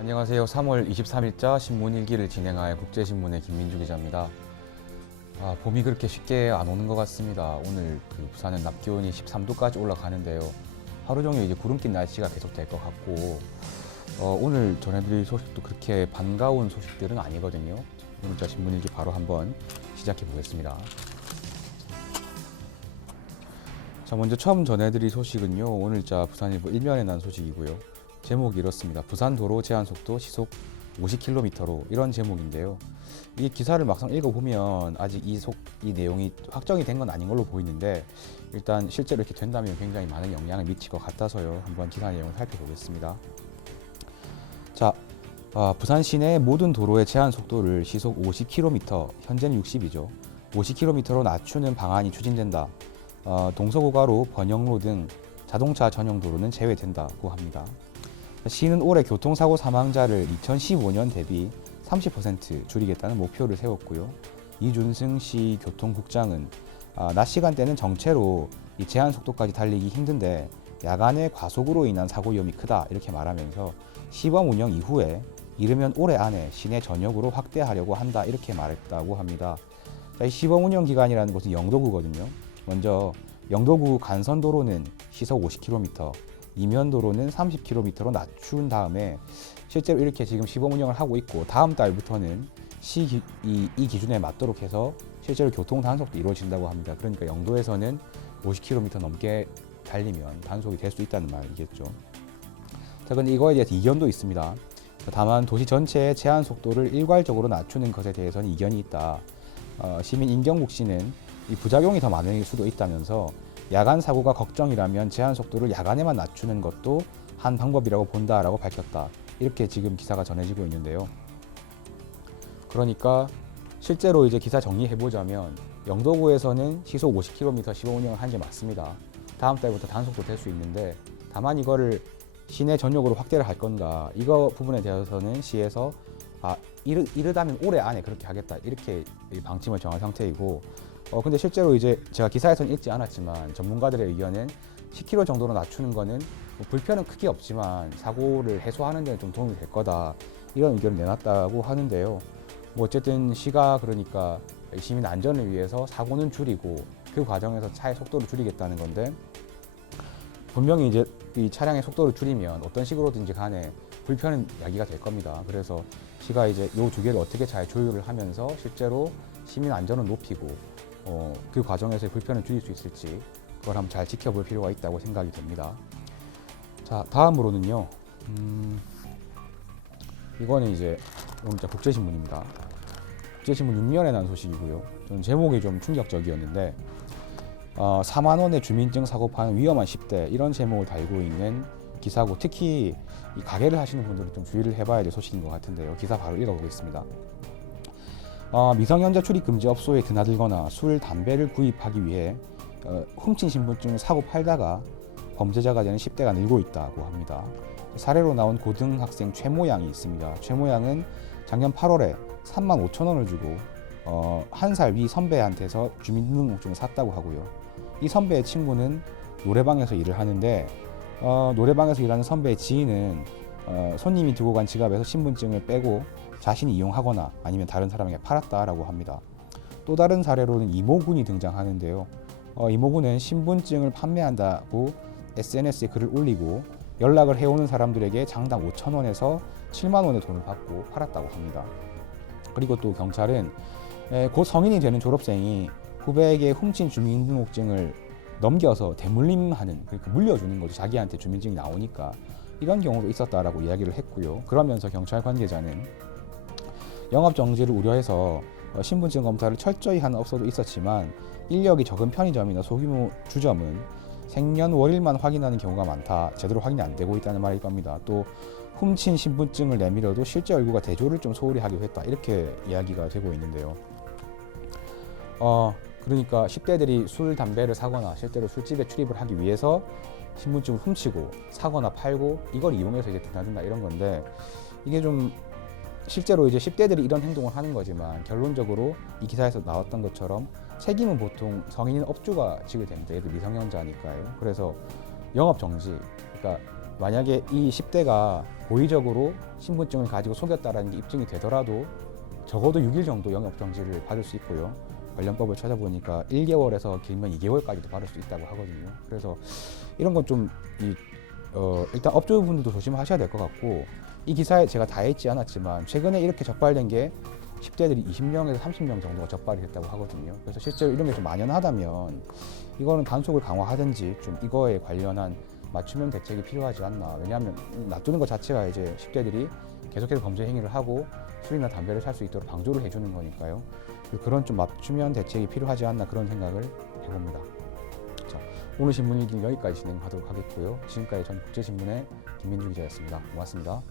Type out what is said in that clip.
안녕하세요. 3월 23일자 신문일기를 진행할 국제신문의 김민주 기자입니다. 봄이 그렇게 쉽게 안 오는 것 같습니다. 오늘 부산은 낮 기온이 13도까지 올라가는데요. 하루 종일 이제 구름 낀 날씨가 계속될 것 같고, 오늘 전해드릴 소식도 그렇게 반가운 소식들은 아니거든요. 오늘자 신문일기 바로 한번 시작해 보겠습니다. 자, 먼저 처음 전해드릴 소식은요. 오늘자 부산일보 일면에 난 소식이고요. 제목이 이렇습니다. 부산 도로 제한 속도 시속 50km로, 이런 제목인데요. 이 기사를 막상 읽어보면 아직 이 내용이 확정이 된 건 아닌 걸로 보이는데, 일단 실제로 이렇게 된다면 굉장히 많은 영향을 미칠 것 같아서요. 한번 기사 내용을 살펴보겠습니다. 자, 부산 시내 모든 도로의 제한 속도를 시속 50km, 현재는 60이죠. 50km로 낮추는 방안이 추진된다. 동서고가로, 번영로 등 자동차 전용 도로는 제외된다고 합니다. 시는 올해 교통사고 사망자를 2015년 대비 30% 줄이겠다는 목표를 세웠고요. 이준승 시 교통국장은 낮 시간대는 정체로 이 제한 속도까지 달리기 힘든데 야간에 과속으로 인한 사고 위험이 크다, 이렇게 말하면서 시범 운영 이후에 이르면 올해 안에 시내 전역으로 확대하려고 한다, 이렇게 말했다고 합니다. 이 시범 운영 기간이라는 곳은 영도구거든요. 먼저 영도구 간선도로는 시속 50km, 이면도로는 30km로 낮춘 다음에 실제로 이렇게 지금 시범 운영을 하고 있고, 다음 달부터는 이 기준에 맞도록 해서 실제로 교통 단속도 이루어진다고 합니다. 그러니까 영도에서는 50km 넘게 달리면 단속이 될 수 있다는 말이겠죠. 자, 근데 이거에 대해서 이견도 있습니다. 다만 도시 전체의 제한 속도를 일괄적으로 낮추는 것에 대해서는 이견이 있다. 시민 임경국 씨는 이 부작용이 더 많을 수도 있다면서 야간 사고가 걱정이라면 제한 속도를 야간에만 낮추는 것도 한 방법이라고 본다라고 밝혔다. 이렇게 지금 기사가 전해지고 있는데요. 그러니까 실제로 이제 기사 정리해보자면 영도구에서는 시속 50km 시범 운영을 한 게 맞습니다. 다음 달부터 단속도 될 수 있는데, 다만 이거를 시내 전역으로 확대를 할 건가, 이거 부분에 대해서는 시에서 이르다면 올해 안에 그렇게 하겠다, 이렇게 방침을 정한 상태이고, 근데 실제로 이제 제가 기사에서는 읽지 않았지만 전문가들의 의견은 10km 정도로 낮추는 거는 불편은 크게 없지만 사고를 해소하는 데는 좀 도움이 될 거다, 이런 의견을 내놨다고 하는데요. 어쨌든 시가 그러니까 시민 안전을 위해서 사고는 줄이고 그 과정에서 차의 속도를 줄이겠다는 건데, 분명히 이제 이 차량의 속도를 줄이면 어떤 식으로든지 간에 불편은 야기가 될 겁니다. 그래서 시가 이제 이 두 개를 어떻게 잘 조율을 하면서 실제로 시민 안전을 높이고 그 과정에서 불편을 줄일 수 있을지, 그걸 한번 잘 지켜볼 필요가 있다고 생각이 됩니다. 자, 다음으로는요. 이거는 이제 오늘 국제신문입니다. 국제신문 6면에 난 소식이고요. 저는 제목이 좀 충격적이었는데, 4만 원의 주민증 사고 파는 위험한 10대, 이런 제목을 달고 있는 기사고, 특히 이 가게를 하시는 분들은 좀 주의를 해봐야 될 소식인 것 같은데요. 기사 바로 읽어보겠습니다. 미성년자 출입 금지 업소에 드나들거나 술, 담배를 구입하기 위해 훔친 신분증을 사고 팔다가 범죄자가 되는 10대가 늘고 있다고 합니다. 사례로 나온 고등학생 최모 양이 있습니다. 최모 양은 작년 8월에 3만 5천 원을 주고 1살 위 선배한테서 주민등록증을 샀다고 하고요. 이 선배의 친구는 노래방에서 일을 하는데, 노래방에서 일하는 선배의 지인은 손님이 두고 간 지갑에서 신분증을 빼고 자신이 이용하거나 아니면 다른 사람에게 팔았다라고 합니다. 또 다른 사례로는 이모군이 등장하는데요. 이모군은 신분증을 판매한다고 SNS에 글을 올리고 연락을 해오는 사람들에게 장당 5천 원에서 7만 원의 돈을 받고 팔았다고 합니다. 그리고 또 경찰은 곧 성인이 되는 졸업생이 후배에게 훔친 주민등록증을 넘겨서 대물림하는, 그러니까 물려주는 거죠. 자기한테 주민증이 나오니까. 이런 경우도 있었다라고 이야기를 했고요. 그러면서 경찰 관계자는 영업정지를 우려해서 신분증 검사를 철저히 하는 업소도 있었지만 인력이 적은 편의점이나 소규모 주점은 생년월일만 확인하는 경우가 많다, 제대로 확인이 안 되고 있다는 말일 겁니다. 또 훔친 신분증을 내밀어도 실제 얼굴과 대조를 좀 소홀히 하기도 했다, 이렇게 이야기가 되고 있는데요. 그러니까 10대들이 술, 담배를 사거나 실제로 술집에 출입을 하기 위해서 신분증을 훔치고 사거나 팔고 이걸 이용해서 이제 드나든다, 이런 건데, 이게 좀 실제로 이제 10대들이 이런 행동을 하는 거지만 결론적으로 이 기사에서 나왔던 것처럼 책임은 보통 성인인 업주가 지게 됩니다. 얘들 미성년자니까요. 그래서 영업 정지, 그러니까 만약에 이 10대가 고의적으로 신분증을 가지고 속였다라는 게 입증이 되더라도 적어도 6일 정도 영업정지를 받을 수 있고요. 관련법을 찾아보니까 1개월에서 길면 2개월까지도 받을 수 있다고 하거든요. 그래서 이런 건 좀 일단 업주분들도 조심하셔야 될 것 같고, 이 기사에 제가 다 읽지 않았지만 최근에 이렇게 적발된 게 10대들이 20명에서 30명 정도가 적발이 됐다고 하거든요. 그래서 실제로 이런 게 좀 만연하다면 이거는 단속을 강화하든지 좀 이거에 관련한 맞춤형 대책이 필요하지 않나. 왜냐하면 놔두는 것 자체가 이제 10대들이 계속해서 범죄 행위를 하고 술이나 담배를 살 수 있도록 방조를 해주는 거니까요. 그런 좀 맞춤형 대책이 필요하지 않나 그런 생각을 해봅니다. 자, 오늘 신문 읽기는 여기까지 진행하도록 하겠고요. 지금까지 전 국제신문의 김민주 기자였습니다. 고맙습니다.